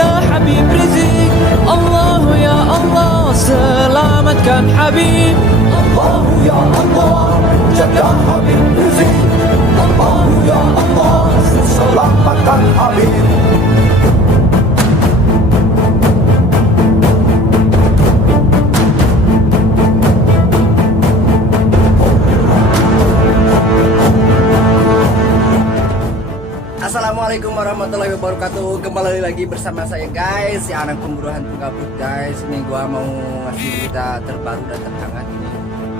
jaga Habib Rizik. Allah ya Allah, selamatkan Habib. Allah ya Allah, jaga Habib Rizik. Allah ya Allah, selamatkan Habib. Assalamualaikum warahmatullahi wabarakatuh. Kembali lagi bersama saya guys, si anak pemburu hantu kabut guys. Ini gua mau ngasih berita terbaru dan terhangat ini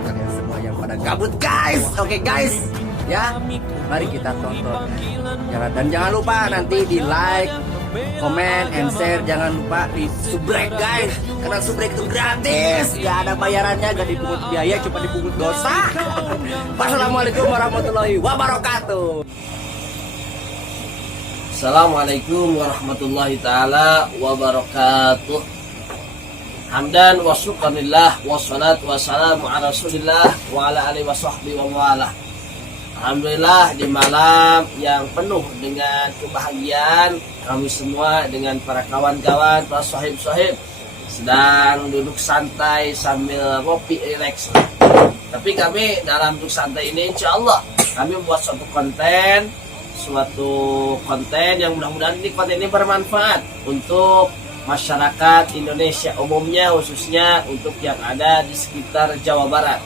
kalian semua yang pada gabut guys. Oke guys, ya mari kita tonton. Jangan lupa nanti di like, comment, and share. Jangan lupa di subrek guys, karena subrek itu gratis, gak ada bayarannya, gak dipungut biaya, cuma dipungut dosa. Wassalamualaikum warahmatullahi wabarakatuh. Assalamualaikum warahmatullahi ta'ala wabarakatuh. Hamdan wa syukranillah wassalatu wassalamu ala rasulillah wa ala alihi wa sahbihi wa mawalah. Alhamdulillah, di malam yang penuh dengan kebahagiaan, kami semua dengan para kawan-kawan, para sahib-sahib sedang duduk santai sambil ngopi relax. Tapi kami dalam duduk santai ini insya Allah kami buat suatu konten yang mudah-mudahan konten ini bermanfaat untuk masyarakat Indonesia umumnya, khususnya untuk yang ada di sekitar Jawa Barat.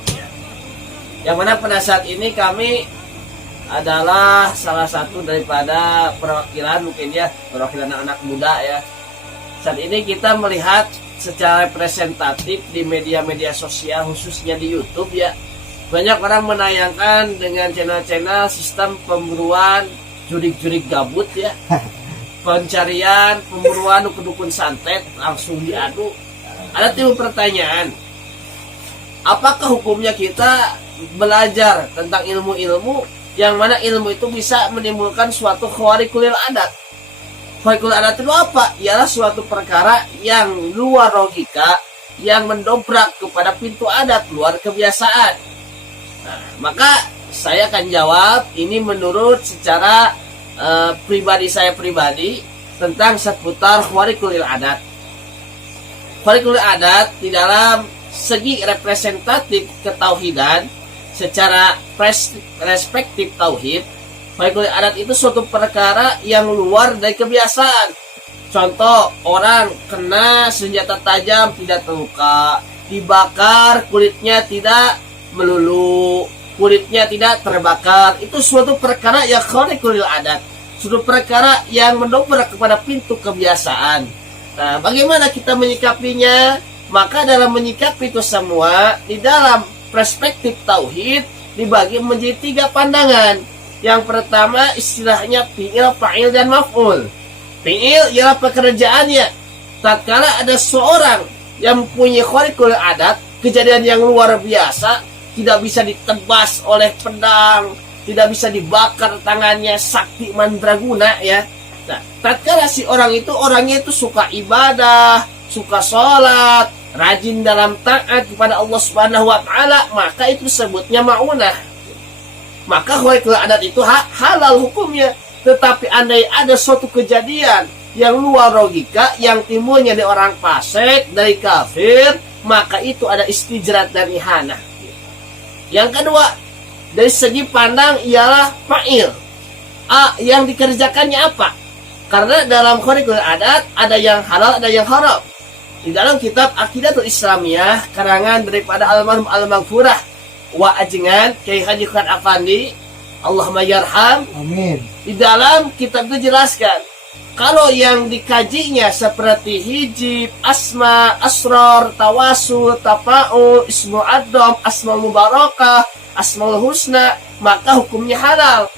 Yang mana pada saat ini kami adalah salah satu daripada perwakilan, mungkin ya perwakilan anak muda ya. Saat ini kita melihat secara representatif di media-media sosial, khususnya di YouTube ya, banyak orang menayangkan dengan channel-channel sistem pemburuan jurik-jurik gabut ya, pencarian pemburuan dukun santet langsung diadu. Ada timbul pertanyaan, apakah hukumnya kita belajar tentang ilmu-ilmu yang mana ilmu itu bisa menimbulkan suatu khawarikulil adat? Khawarikulil adat itu apa? Ialah suatu perkara yang luar logika, yang mendobrak kepada pintu adat, luar kebiasaan. Nah, maka saya akan jawab ini menurut secara pribadi saya tentang seputar khawarikulil adat. Khawarikulil adat di dalam segi representatif ketauhidan secara perspektif tauhid, khawarikulil adat itu suatu perkara yang luar dari kebiasaan. Contoh, orang kena senjata tajam tidak terluka, dibakar kulitnya tidak melulu, kulitnya tidak terbakar. Itu suatu perkara yang khawarikulil adat, suatu perkara yang mendobrak kepada pintu kebiasaan. Nah, bagaimana kita menyikapinya? Maka dalam menyikapi itu semua, di dalam perspektif tauhid dibagi menjadi 3 pandangan. Yang pertama istilahnya fi'il, fa'il, dan maf'ul. Fi'il ialah pekerjaannya. Tatkala ada seorang yang mempunyai khawarikulil adat, kejadian yang luar biasa, tidak bisa ditebas oleh pedang, tidak bisa dibakar tangannya, sakti mandraguna ya. Nah, tatkala si orangnya itu suka ibadah, suka sholat, rajin dalam taat kepada Allah Subhanahu wa taala, maka itu sebutnya maunah. Maka khawarikulil adat itu halal hukumnya. Tetapi andai ada suatu kejadian yang luar logika, yang timbulnya dari orang fasik, dari kafir, maka itu ada istijrat dan ihanah. Yang kedua, dari segi pandang ialah fa'il. Yang dikerjakannya apa? Karena dalam khawarikulil adat ada yang halal, ada yang haram. Di dalam kitab Aqidatul Islamiyah karangan daripada almarhum Al-Maghfurah wa Ajengan Kyai Haji Khan Afandi, Allahumma yarham. Amin. Di dalam kitab itu jelaskan, kalau yang dikajinya seperti hijib, asma, asror, tawasul, tafa'ul, ismu ad-dom, asmaul mubarakah, asmaul husna, maka hukumnya halal.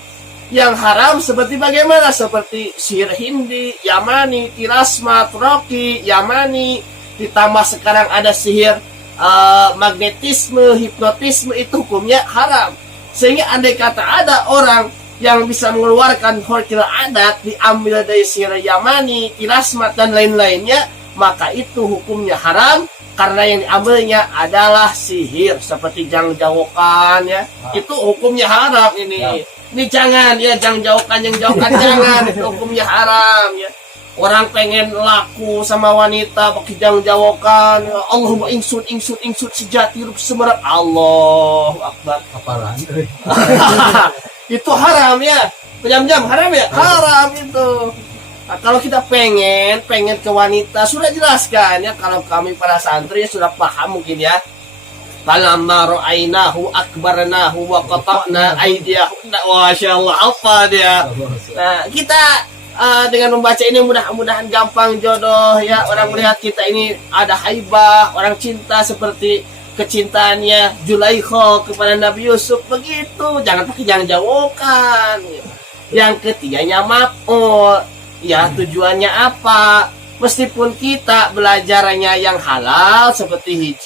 Yang haram seperti bagaimana? Seperti sihir Hindi, Yamani, Tirasma, Turki, Yamani, ditambah sekarang ada sihir magnetisme, hipnotisme, itu hukumnya haram. Sehingga andai kata ada orang yang bisa mengeluarkan khawarikulil adat diambil dari sihir Yamani, Tirasmat, dan lain-lainnya, maka itu hukumnya haram karena yang diambilnya adalah sihir seperti jang-jawokan ya. Itu hukumnya haram ini. Ini jangan ya, jang-jawokan jangan, itu hukumnya haram ya. orang pengen laku sama wanita pakai jang-jawokan, Allahumma insut sejati ruk semerat, Allahu Akbar. Kapalan. Itu haram ya, jam-jam haram ya, haram itu. Nah, kalau kita pengen ke wanita, sudah jelaskan ya, kalau kami para santri sudah paham mungkin ya. Falamma ra'ainahu akbarnahu wa qata'na aydiyahum. Masya Allah, apa dia. Nah, kita dengan membaca ini mudah-mudahan gampang jodoh ya. Orang melihat kita ini ada haibah, orang cinta seperti kecintaannya Zulaikha kepada Nabi Yusuf begitu. Jangan pakai jang-jawokan. Yang ketiganya maf'ul. Ya, tujuannya apa? Meskipun kita belajarnya yang halal seperti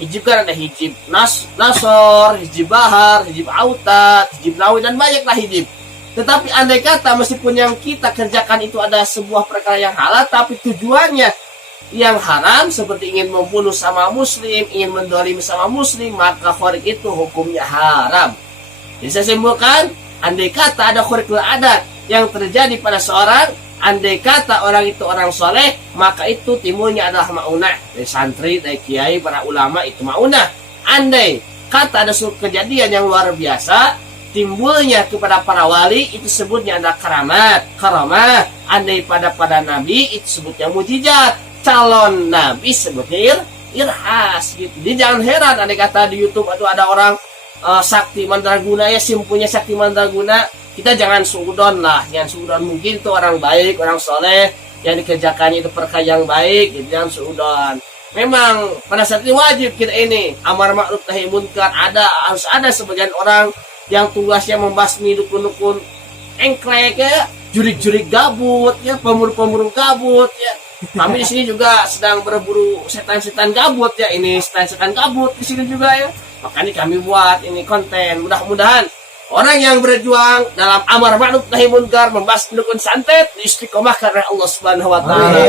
hijib kan ada hijib nasor, hijib bahar, hijib autat, hijib nawi, dan banyaklah hijib. Tetapi andai kata meskipun yang kita kerjakan itu ada sebuah perkara yang halal, tapi tujuannya yang haram seperti ingin membunuh sama muslim, ingin mendolim sama muslim, maka khorik itu hukumnya haram. Jadi saya simpulkan, andai kata ada khorikul adat yang terjadi pada seorang, andai kata orang itu orang soleh, maka itu timbulnya adalah maunah. Dari santri, dari kiai, para ulama itu maunah. Andai kata ada suatu kejadian yang luar biasa, timbulnya kepada para wali, itu sebutnya adalah karamah. Andai pada nabi, itu sebutnya mujizat. Calon nabi sebutnya irhas gitu. Jadi jangan heran andai kata di YouTube itu ada orang sakti mandraguna ya, simpunya sakti mandraguna. Kita jangan suudon lah, jangan suudon. Mungkin itu orang baik, orang soleh, yang dikerjakannya itu perkara yang baik, gitu. Jangan suudon. Memang pada saat ini wajib kita ini amar ma'ruf nahi munkar, harus ada sebagian orang yang tugasnya membasmi dukun-dukun engklek ya, jurik-jurik gabut ya, pemurung-pemurung gabut ya. Kami di sini juga sedang berburu setan-setan gabut ya, ini setan-setan gabut di sini juga ya. Makanya kami buat ini konten, mudah-mudahan orang yang berjuang dalam amar ma'ruf nahi munkar, membahas dukun santet, istiqomah karena Allah Subhanahu wa taala.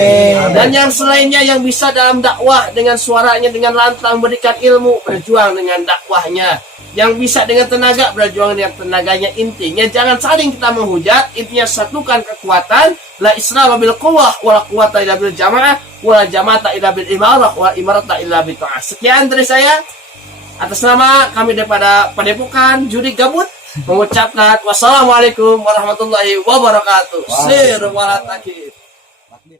Dan yang selainnya yang bisa dalam dakwah dengan suaranya dengan lantang berikan ilmu, berjuang dengan dakwahnya. Yang bisa dengan tenaga, berjuang dengan tenaganya. Intinya jangan saling kita menghujat, intinya satukan kekuatan. La isra bil quwwah wa la quwwata illa bil jamaah wa la jama'ata illa bil imarah wa imarata illa bi ta'ah. Sekian dari saya atas nama kami daripada Padepokan Judi Gabut mengucapkan wassalamualaikum warahmatullahi wabarakatuh. Sir wala takir.